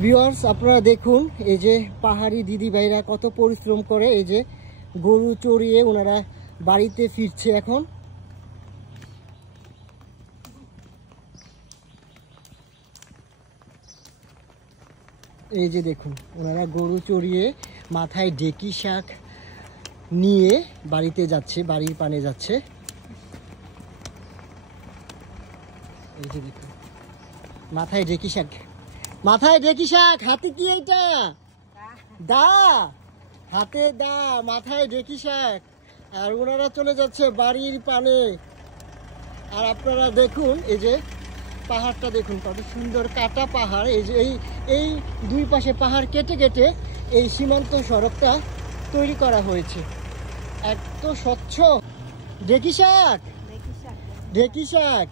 Viewers আপনারা দেখুন এই যে পাহাড়ি দিদি ভাইরা কত পরিশ্রম করে, এই যে গরু চড়িয়ে ওনারা বাড়িতে ফিরছে এখন। এই যে দেখুন ওনারা গরু চড়িয়ে মাথায় ঢেকি শাক নিয়ে বাড়িতে যাচ্ছে, বাড়ির পানে যাচ্ছে। এই যে দেখুন মাথায় ঢেকি শাক, মাথায় ঢেকি শাক, হাতে কি এইটা? দা, হাতে দা, মাথায় ঢেকি শাক, আর ওনারা চলে যাচ্ছে বাড়ির পানে। আর আপনারা দেখুন এই যে পাহাড়টা দেখুন কত সুন্দর কাটা পাহাড়। এই যে এই দুই পাশে পাহাড় কেটে কেটে এই সীমান্ত সড়কটা তৈরি করা হয়েছে। এত স্বচ্ছ ঢেকি শাক, ঢেকি শাক।